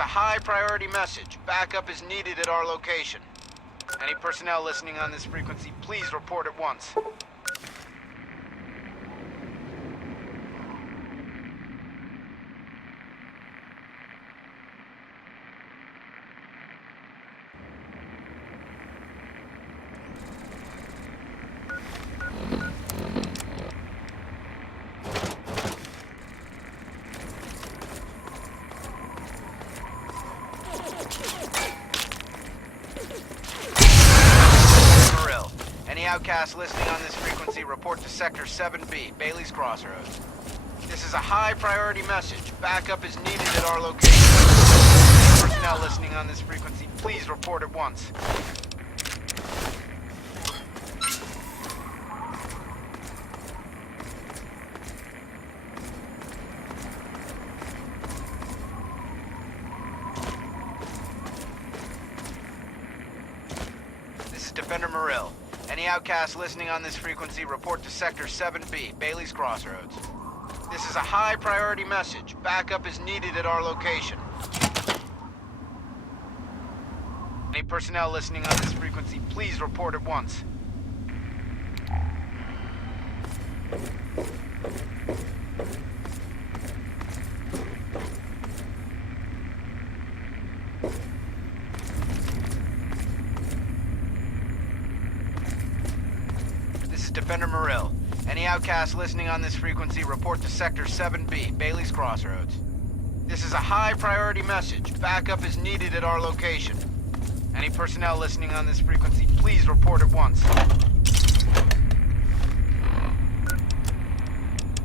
a high priority message. Backup is needed at our location. Any personnel listening on this frequency, please report at once. Any outcasts listening on this frequency, report to Sector 7B, Bailey's Crossroads. This is a high priority message. Backup is needed at our location. Any personnel listening on this frequency, please report at once. This is Defender Morrill. Any outcasts listening on this frequency, report to Sector 7B, Bailey's Crossroads. This is a high priority message. Backup is needed at our location. Any personnel listening on this frequency, please report at once. Defender Morrill. Any outcasts listening on this frequency, report to Sector 7B, Bailey's Crossroads. This is a high priority message. Backup is needed at our location. Any personnel listening on this frequency, please report at once.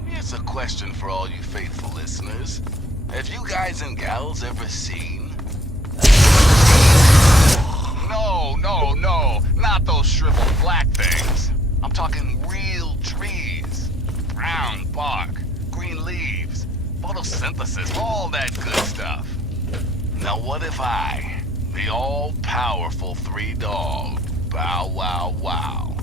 Here's a question for all you faithful listeners. Have you guys and gals ever seen? No, not those shriveled black things. I'm talking real trees. Brown bark, green leaves, photosynthesis, all that good stuff. Now what if I, the all-powerful three-dog, Bow Wow Wow,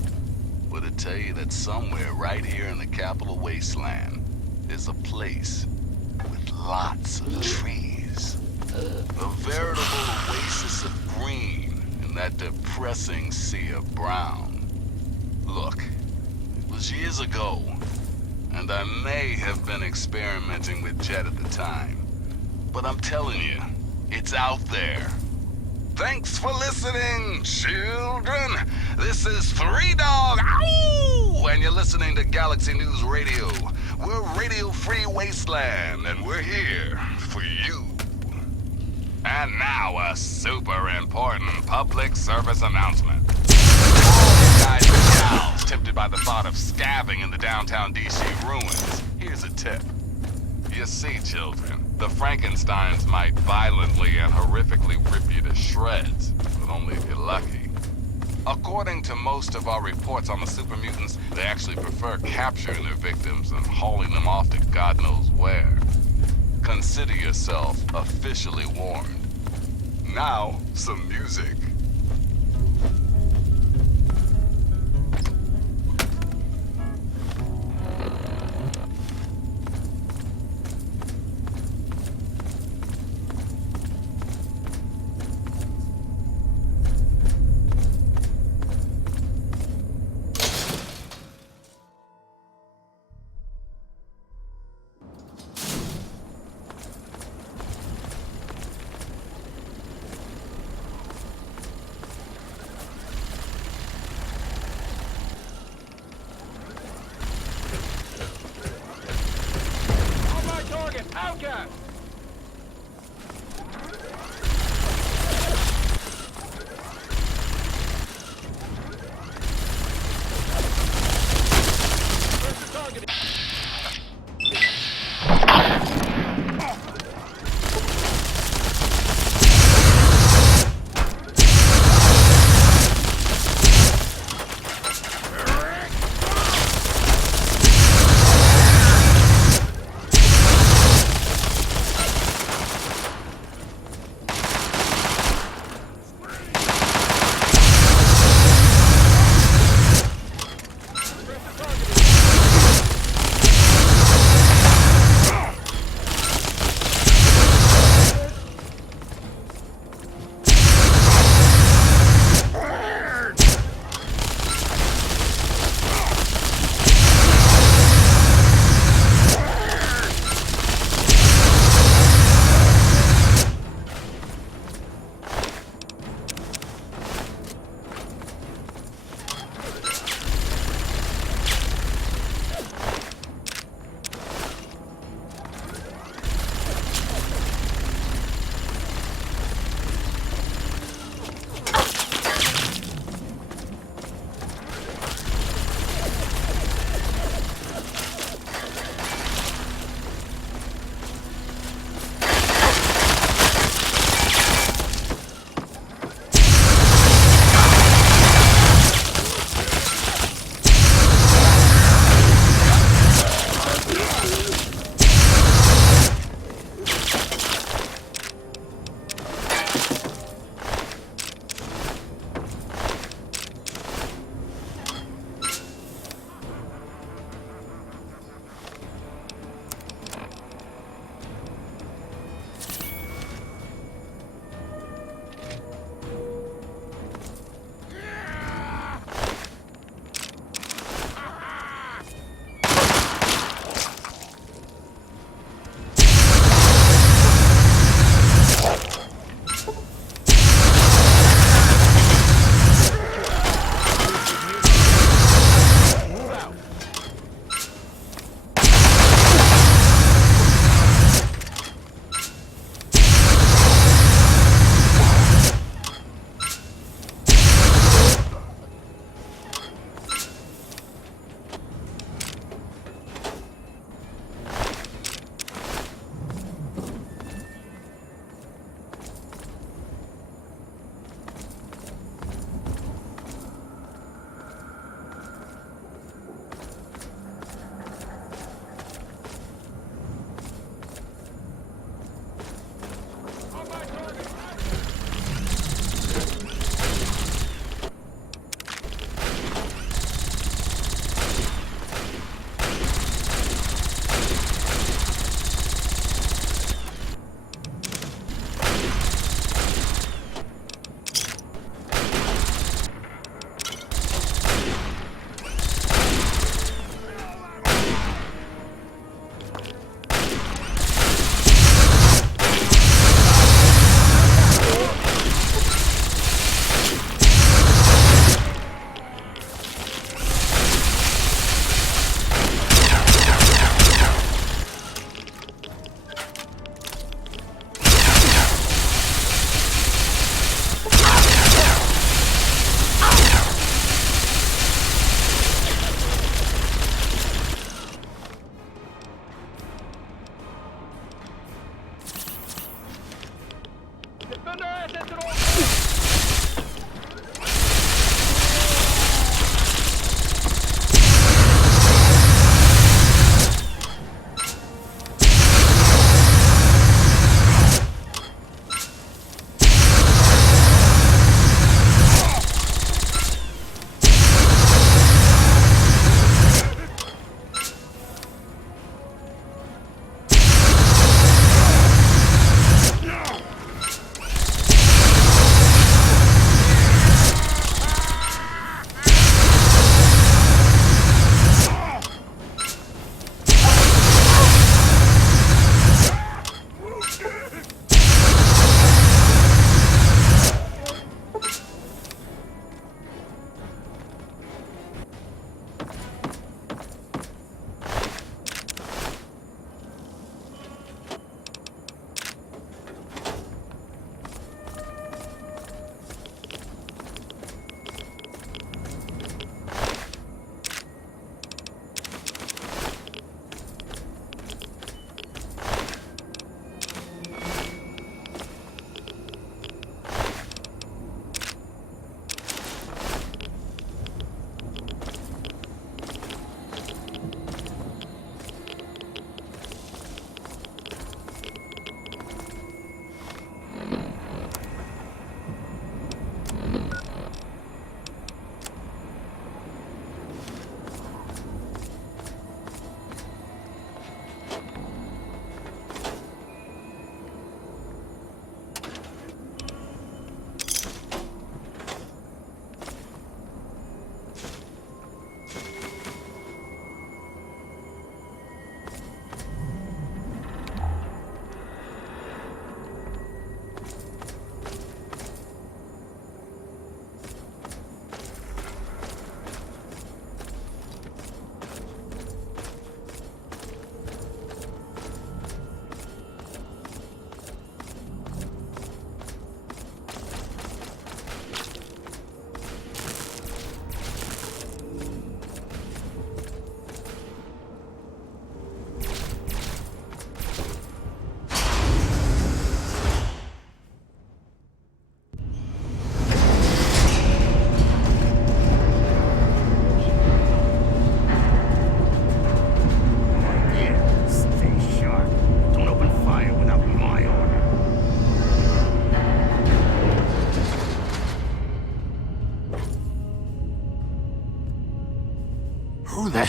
were to tell you that somewhere right here in the Capital Wasteland is a place with lots of trees. A veritable oasis of green in that depressing sea of brown. Look, it was years ago, and I may have been experimenting with Jet at the time. But I'm telling you, it's out there. Thanks for listening, children. This is Three Dog, ow! And you're listening to Galaxy News Radio. We're Radio Free Wasteland, and we're here for you. And now a super important public service announcement. Guys and gals tempted by the thought of scabbing in the downtown D.C. ruins, here's a tip. You see, children, the Frankensteins might violently and horrifically rip you to shreds, but only if you're lucky. According to most of our reports on the super mutants, they actually prefer capturing their victims and hauling them off to God knows where. Consider yourself officially warned. Now, some music.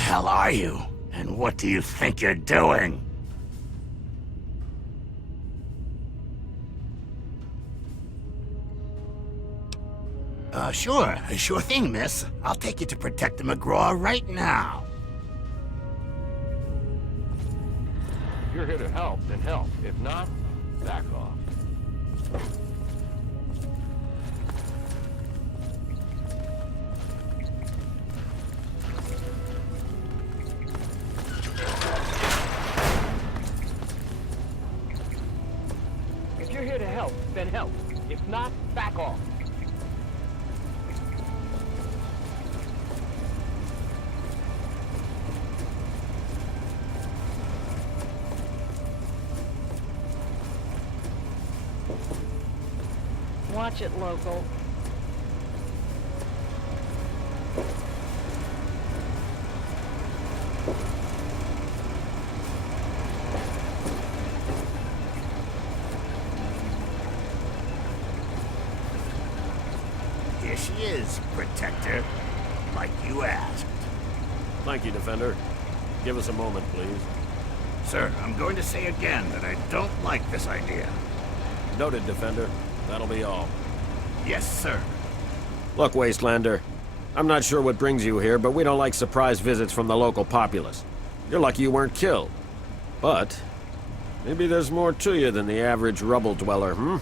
hell are you? And what do you think you're doing? Sure thing, miss. I'll take you to Protector McGraw right now. If you're here to help, then help. If not, back off. If you're here to help, then help. If not, back off. Watch it, local. Here she is, Protector. Like you asked. Thank you, Defender. Give us a moment, please. Sir, I'm going to say again that I don't like this idea. Noted, Defender. That'll be all. Yes, sir. Look, Wastelander, I'm not sure what brings you here, but we don't like surprise visits from the local populace. You're lucky you weren't killed. But maybe there's more to you than the average rubble dweller, hmm?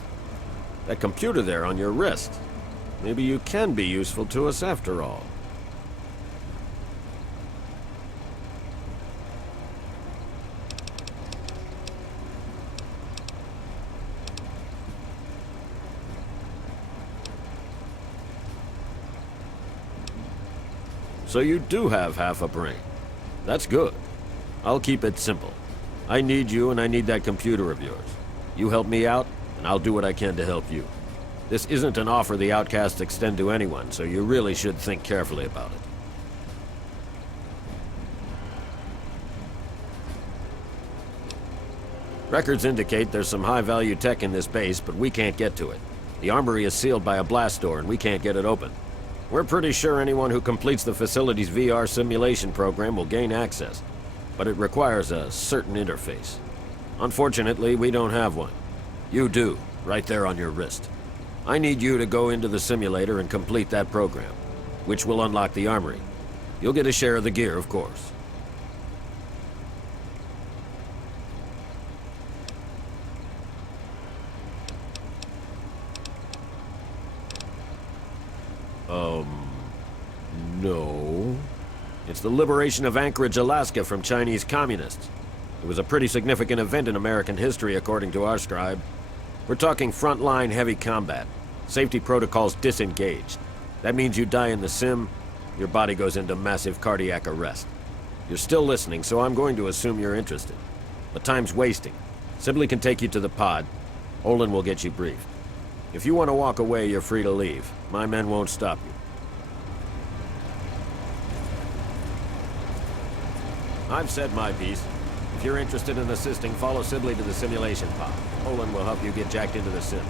That computer there on your wrist. Maybe you can be useful to us after all. So you do have half a brain. That's good. I'll keep it simple. I need you and I need that computer of yours. You help me out, and I'll do what I can to help you. This isn't an offer the outcasts extend to anyone, so you really should think carefully about it. Records indicate there's some high-value tech in this base, but we can't get to it. The armory is sealed by a blast door, and we can't get it open. We're pretty sure anyone who completes the facility's VR simulation program will gain access, but it requires a certain interface. Unfortunately, we don't have one. You do, right there on your wrist. I need you to go into the simulator and complete that program, which will unlock the armory. You'll get a share of the gear, of course. No. It's the liberation of Anchorage, Alaska from Chinese communists. It was a pretty significant event in American history, according to our scribe. We're talking frontline heavy combat. Safety protocols disengaged. That means you die in the sim, your body goes into massive cardiac arrest. You're still listening, so I'm going to assume you're interested. But time's wasting. Sibley can take you to the pod. Olin will get you briefed. If you want to walk away, you're free to leave. My men won't stop you. I've said my piece. If you're interested in assisting, follow Sibley to the simulation pod. Olin will help you get jacked into the sim.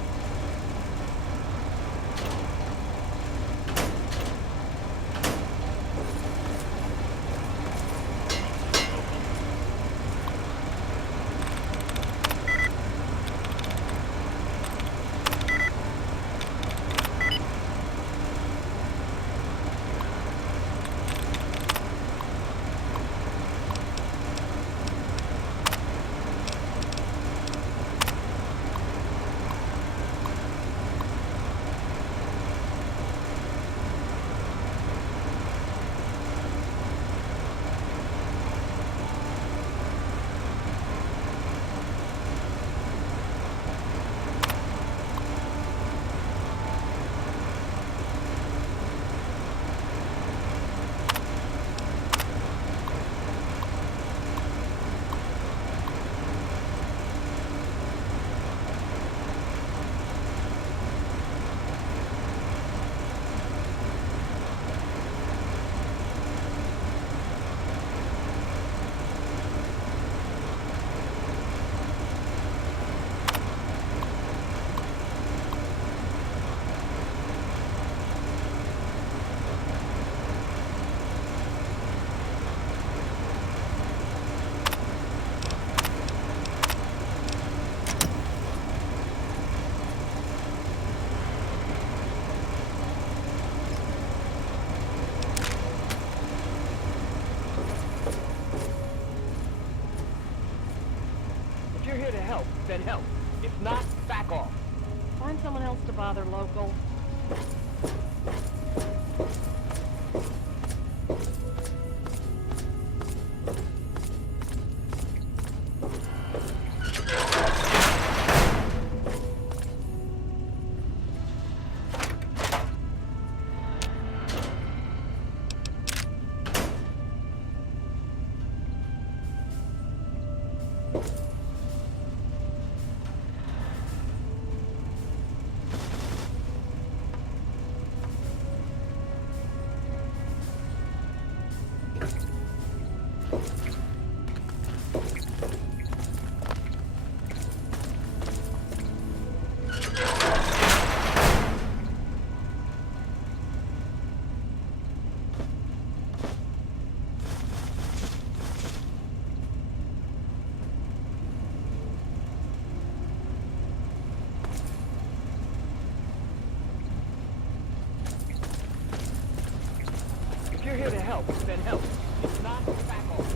here to help, then help. If not, back off. Find someone else to bother, local. If you're here to help, then help. If not, back off.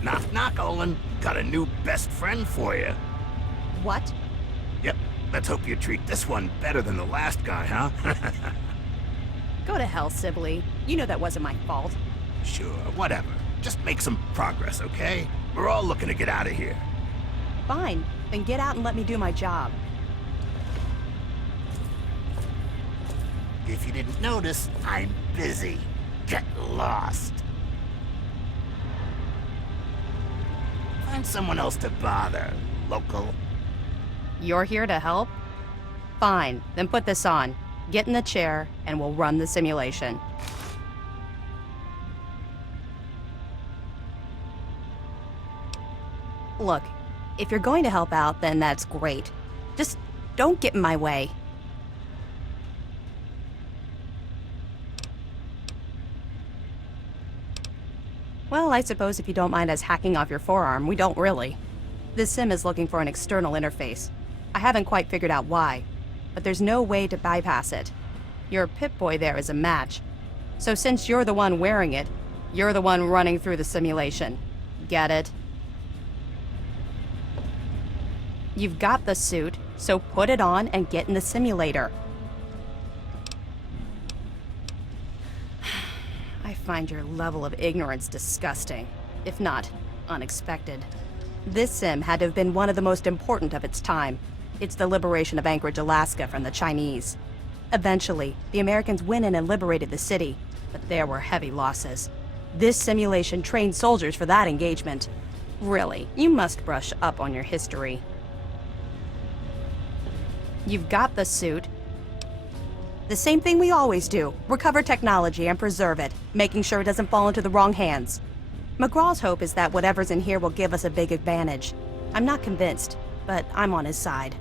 Knock, knock, Olin. Got a new best friend for you. What? Yep, let's hope you treat this one better than the last guy, huh? Go to hell, Sibley. You know that wasn't my fault. Sure, whatever. Just make some progress, okay? We're all looking to get out of here. Fine. Then get out and let me do my job. If you didn't notice, I'm busy. Get lost. Find someone else to bother, local. You're here to help? Fine. Then put this on. Get in the chair, and we'll run the simulation. Look, if you're going to help out, then that's great. Just don't get in my way. Well, I suppose if you don't mind us hacking off your forearm, we don't really. This sim is looking for an external interface. I haven't quite figured out why, but there's no way to bypass it. Your Pip-Boy there is a match. So since you're the one wearing it, you're the one running through the simulation. Get it? You've got the suit, so put it on and get in the simulator. I find your level of ignorance disgusting, if not unexpected. This sim had to have been one of the most important of its time. It's the liberation of Anchorage, Alaska from the Chinese. Eventually, the Americans went in and liberated the city, but there were heavy losses. This simulation trained soldiers for that engagement. Really, you must brush up on your history. You've got the suit. The same thing we always do. Recover technology and preserve it, making sure it doesn't fall into the wrong hands. McGraw's hope is that whatever's in here will give us a big advantage. I'm not convinced, but I'm on his side.